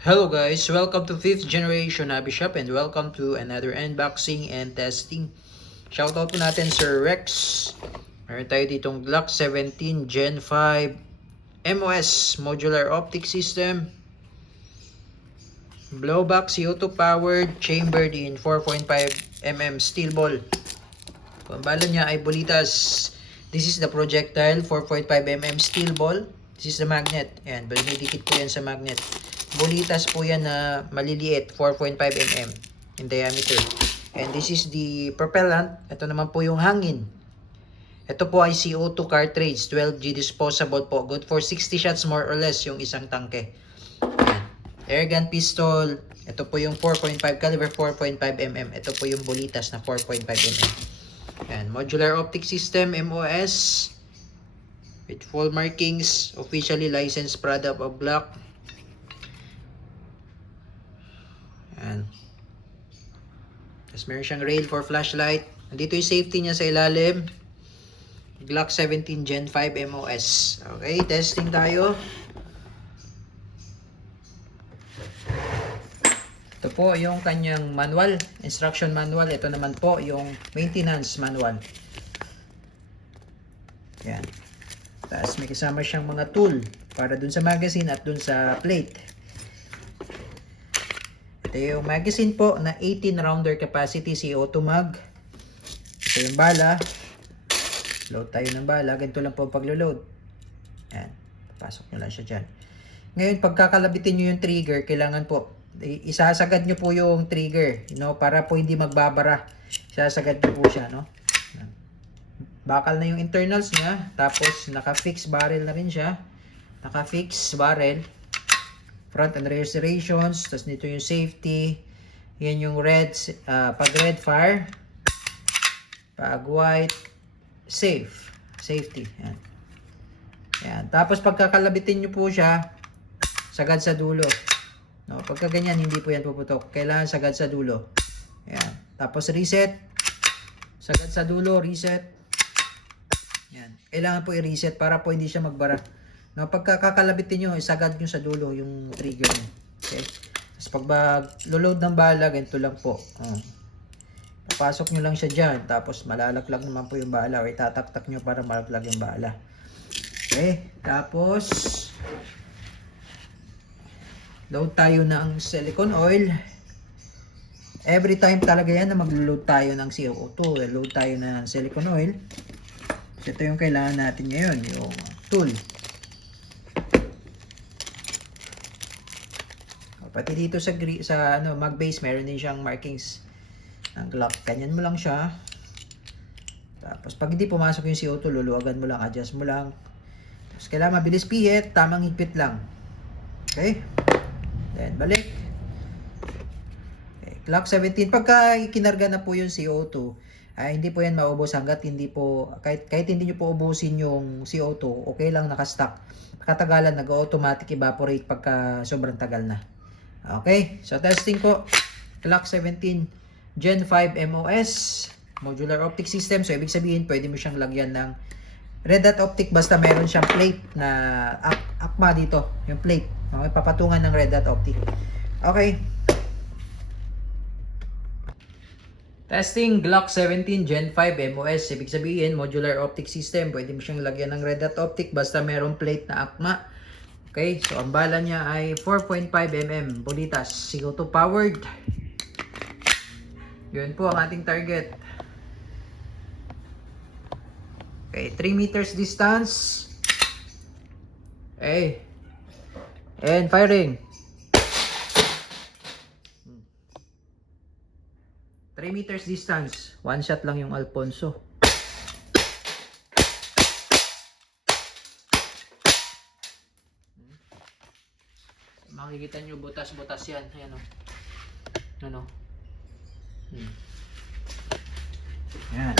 Hello guys, welcome to 5th generation Hobby Shop and welcome to another unboxing and testing. Shoutout po natin Sir Rex. Meron tayo ditong Glock 17 Gen 5 MOS Modular Optic System. Blowback CO2 powered, chambered in 4.5mm steel ball. Pambalo niya ay Bolitas. This is the projectile 4.5mm steel ball. This is the magnet. Ayan, dinidikit ko yan sa magnet. Bolitas po yan na maliliit, 4.5mm in diameter. And this is the propellant. Ito naman po yung hangin. Ito po ay CO2 cartridge, 12G disposable po. Good for 60 shots more or less yung isang tangke. Ayan. Airgun pistol. Ito po yung 4.5 caliber 4.5mm. Ito po yung Bolitas na 4.5mm. Ayan. Modular optic system, MOS. With full markings, officially licensed product of Glock. Ayan. Tapos meron siyang rail for flashlight. Nandito yung safety niya sa ilalim. Glock 17 Gen 5 MOS. Okay, testing tayo. Ito po yung kanyang manual, instruction manual. Ito naman po yung maintenance manual. Ayan. Tapos may kasama siyang mga tool para dun sa magazine at dun sa plate. Ito yung magazine po na 18 rounder capacity CO2 mag. Ito yung bala. Load tayo ng bala. Ganito lang po paglo-load. Ayan. Pasok nyo lang siya dyan. Ngayon, pagkakalabitin nyo yung trigger, kailangan po, isasagad nyo po yung trigger, para po hindi magbabara. Isasagad nyo po siya, Bakal na yung internals niya. Tapos, naka-fix barrel na rin siya. Naka-fix barrel. Front and rear serrations. Tapos, dito yung safety. Yan yung red. Pag red, fire. Pag white, safe. Safety. Yan. Yan. Tapos, pagkakalabitin nyo po siya, sagad sa dulo. Pagka ganyan, hindi po yan puputok. Kailangan sagad sa dulo. Yan. Tapos, reset. Sagad sa dulo, reset. Yan. Kailangan po i-reset para po hindi siya magbara. Pagkakalabitin nyo, isagad nyo sa dulo yung trigger nyo. Okay? Tapos pag load ng bala, ganito lang po. Papasok nyo lang siya dyan. Tapos malalaglag naman po yung bala. O itataktak nyo para malaglag yung bala. Okay? Tapos load tayo ng silicone oil. Every time talaga yan na mag-load tayo ng CO2. Load tayo ng silicone oil. Ito yung kailangan natin ngayon, yung tool. Pati dito sa mag base, meron din siyang markings ng Glock. Ganyan mo lang siya. Tapos pag hindi pumasok yung CO2, luluwagan mo lang, adjust mo lang. Tapos kailangan mabilis pihit, tamang higpit lang. Okay? Then balik. Okay. Glock 17, pagka kinarga na po yung CO2, hindi po yan maubos hanggat hindi po, kahit hindi nyo po ubusin yung CO2, okay lang nakastock. Katagalan, nag-automatic evaporate pagka sobrang tagal na. Okay, so testing po. Glock 17 Gen 5 MOS Modular Optic System. So ibig sabihin, pwede mo siyang lagyan ng red dot optic basta meron siyang plate na akma dito. Yung plate. Okay, papatungan ng red dot optic. Okay. Testing Glock 17 Gen 5 MOS. Ibig sabihin, modular optic system. Pwede mo siyang lagyan ng red dot optic basta merong plate na akma. Okay, so ang bala niya ay 4.5mm. Bolitas. CO2 powered. Yun po ang ating target. Okay, 3 meters distance. Okay. And firing. 3 meters distance. One shot lang yung Alfonso. Makikita nyo butas-butas yan. Ayan o. Ano? Yan.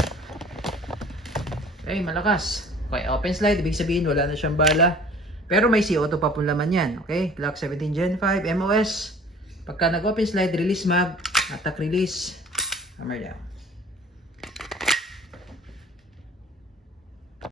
Okay, malakas. Okay, open slide. Ibig sabihin wala na siyang bala. Pero may CO2 pa po laman yan. Okay, Glock 17 Gen 5 MOS. Pagka nag-open slide, release mag. Attack release. Hammer down.